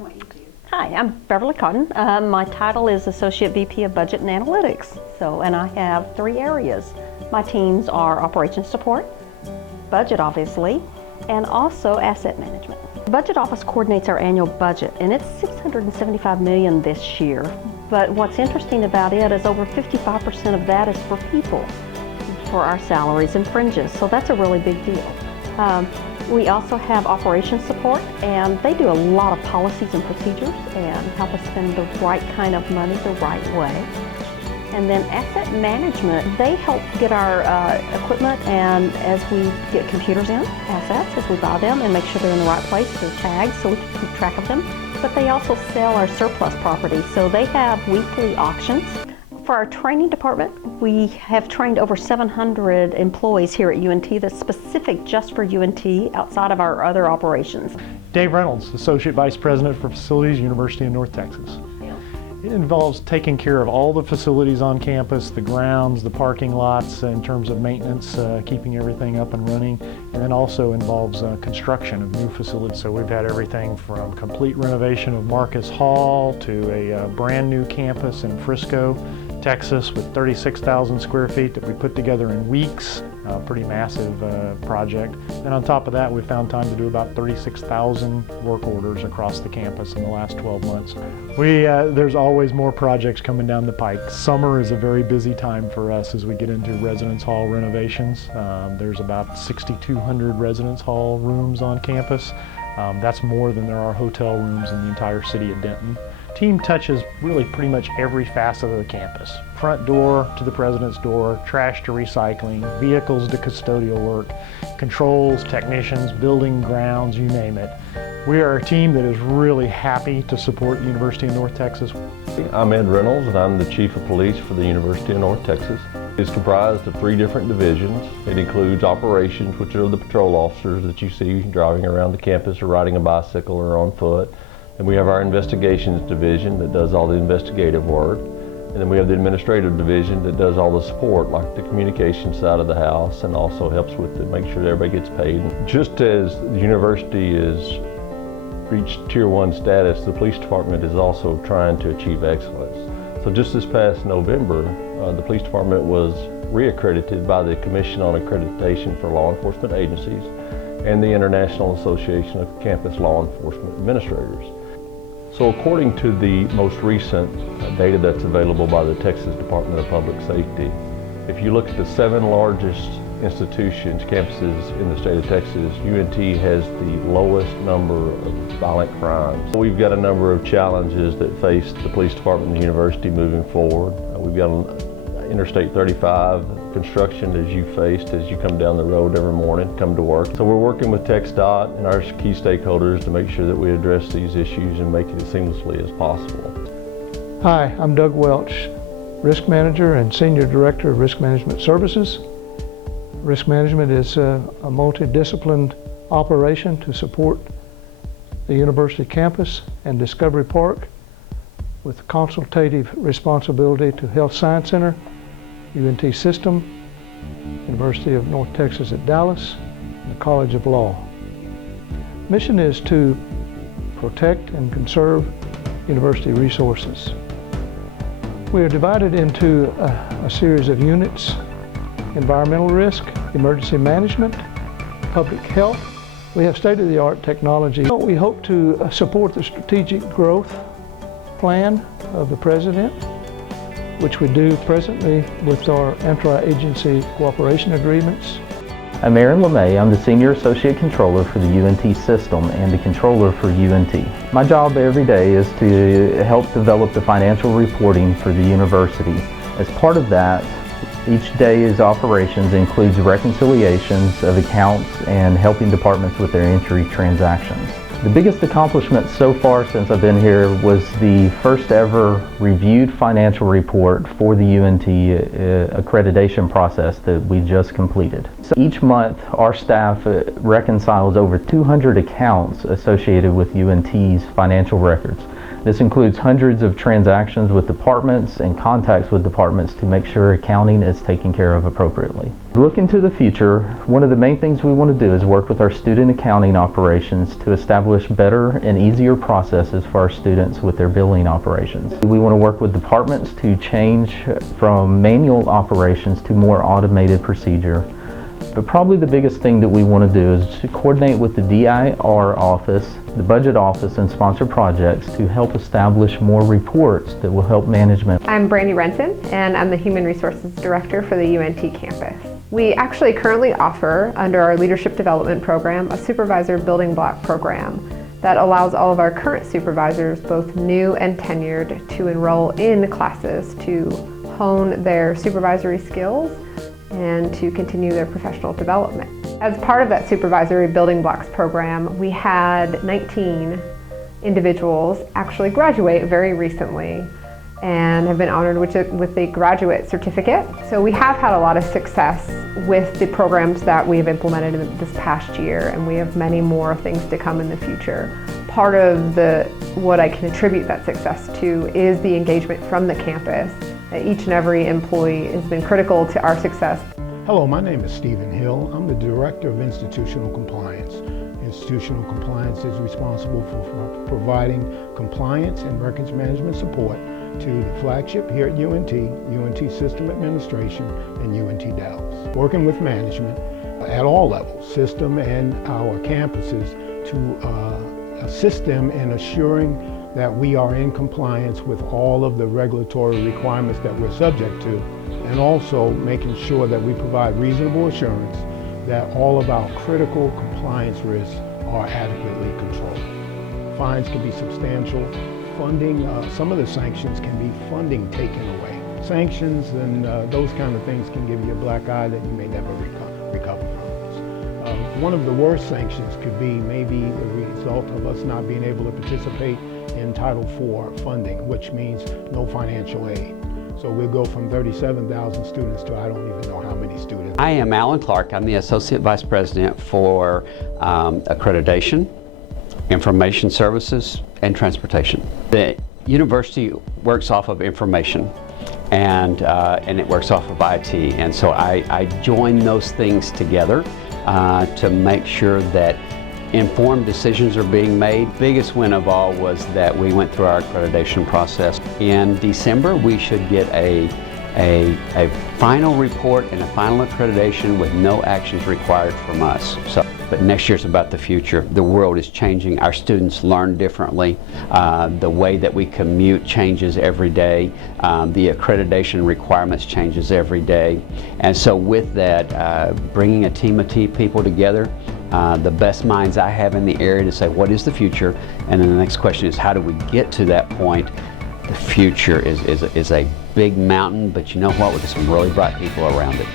What you do. Hi, I'm Beverly Cotton. My title is Associate VP of Budget and Analytics. And I have 3 areas. My teams are operations support, budget obviously, and also asset management. The budget office coordinates our annual budget, and it's $675 million this year. But what's interesting about it is over 55% of that is for people, for our salaries and fringes. So that's a really big deal. We also have operations support, and they do a lot of policies and procedures and help us spend the right kind of money the right way. And then asset management, they help get our equipment, and as we get computers in, assets, as we buy them and make sure they're in the right place, they're tagged so we can keep track of them. But they also sell our surplus property, so they have weekly auctions. For our training department, we have trained over 700 employees here at UNT that's specific just for UNT outside of our other operations. Dave Reynolds, Associate Vice President for Facilities, University of North Texas. It involves taking care of all the facilities on campus, the grounds, the parking lots in terms of maintenance, keeping everything up and running, and then also involves construction of new facilities. So we've had everything from complete renovation of Marcus Hall to a brand new campus in Frisco, Texas with 36,000 square feet that we put together in weeks. Pretty massive project. And on top of that, we found time to do about 36,000 work orders across the campus in the last 12 months. There's always more projects coming down the pike. Summer is a very busy time for us as we get into residence hall renovations. There's about 6,200 residence hall rooms on campus. That's more than there are hotel rooms in the entire city of Denton. Team touches really pretty much every facet of the campus. Front door to the president's door, trash to recycling, vehicles to custodial work, controls, technicians, building grounds, you name it. We are a team that is really happy to support the University of North Texas. I'm Ed Reynolds, and I'm the Chief of Police for the University of North Texas. It's comprised of 3 different divisions. It includes operations, which are the patrol officers that you see driving around the campus or riding a bicycle or on foot. And we have our investigations division that does all the investigative work. And then we have the administrative division that does all the support, like the communication side of the house, and also helps with to make sure that everybody gets paid. Just as the university has reached Tier 1 status, the police department is also trying to achieve excellence. So just this past November, the police department was reaccredited by the Commission on Accreditation for Law Enforcement Agencies and the International Association of Campus Law Enforcement Administrators. So according to the most recent data that's available by the Texas Department of Public Safety, if you look at the 7 largest institutions, campuses in the state of Texas, UNT has the lowest number of violent crimes. We've got a number of challenges that face the police department and the university moving forward. We've got Interstate 35 construction as you faced as you come down the road every morning, come to work. So we're working with TxDOT and our key stakeholders to make sure that we address these issues and make it as seamlessly as possible. Hi, I'm Doug Welch, Risk Manager and Senior Director of Risk Management Services. Risk management is a multidisciplined operation to support the university campus and Discovery Park with consultative responsibility to Health Science Center, UNT System, University of North Texas at Dallas, and the College of Law. Mission is to protect and conserve university resources. We are divided into a series of units: environmental risk, emergency management, public health. We have state-of-the-art technology. We hope to support the strategic growth plan of the President, which we do presently with our intra-agency cooperation agreements. I'm Aaron LeMay. I'm the Senior Associate Controller for the UNT System and the Controller for UNT. My job every day is to help develop the financial reporting for the university. As part of that, each day's operations includes reconciliations of accounts and helping departments with their entry transactions. The biggest accomplishment so far since I've been here was the first ever reviewed financial report for the UNT accreditation process that we just completed. So each month our staff reconciles over 200 accounts associated with UNT's financial records. This includes hundreds of transactions with departments and contacts with departments to make sure accounting is taken care of appropriately. Looking to the future, one of the main things we want to do is work with our student accounting operations to establish better and easier processes for our students with their billing operations. We want to work with departments to change from manual operations to more automated procedure. But probably the biggest thing that we want to do is to coordinate with the DIR office, the budget office, and sponsor projects to help establish more reports that will help management. I'm Brandy Renton, and I'm the Human Resources Director for the UNT campus. We actually currently offer, under our Leadership Development Program, a Supervisor Building Block Program that allows all of our current supervisors, both new and tenured, to enroll in classes to hone their supervisory skills and to continue their professional development. As part of that Supervisory Building Blocks program, we had 19 individuals actually graduate very recently and have been honored with a graduate certificate. So we have had a lot of success with the programs that we have implemented in this past year, and we have many more things to come in the future. Part of what I can attribute that success to is the engagement from the campus. Each and every employee has been critical to our success. Hello, my name is Stephen Hill. I'm the Director of Institutional Compliance. Institutional Compliance is responsible for providing compliance and records management support to the flagship here at UNT, UNT System Administration, and UNT Dallas. Working with management at all levels, system and our campuses, to assist them in assuring that we are in compliance with all of the regulatory requirements that we're subject to, and also making sure that we provide reasonable assurance that all of our critical compliance risks are adequately controlled. Fines can be substantial. Funding, some of the sanctions can be funding taken away. Sanctions and those kind of things can give you a black eye that you may never recover from. One of the worst sanctions could be maybe the result of us not being able to participate in Title IV funding, which means no financial aid. So we'll go from 37,000 students to I don't even know how many students. I am Alan Clark. I'm the Associate Vice President for Accreditation, Information Services, and Transportation. The university works off of information, and it works off of IT. And so I join those things together to make sure that informed decisions are being made. Biggest win of all was that we went through our accreditation process. In December, we should get a final report and a final accreditation with no actions required from us. But next year's about the future. The world is changing. Our students learn differently. The way that we commute changes every day. The accreditation requirements changes every day. And so with that, bringing a team of people together, the best minds I have in the area to say, what is the future? And then the next question is, how do we get to that point? The future is a big mountain, but you know what? With some really bright people around it.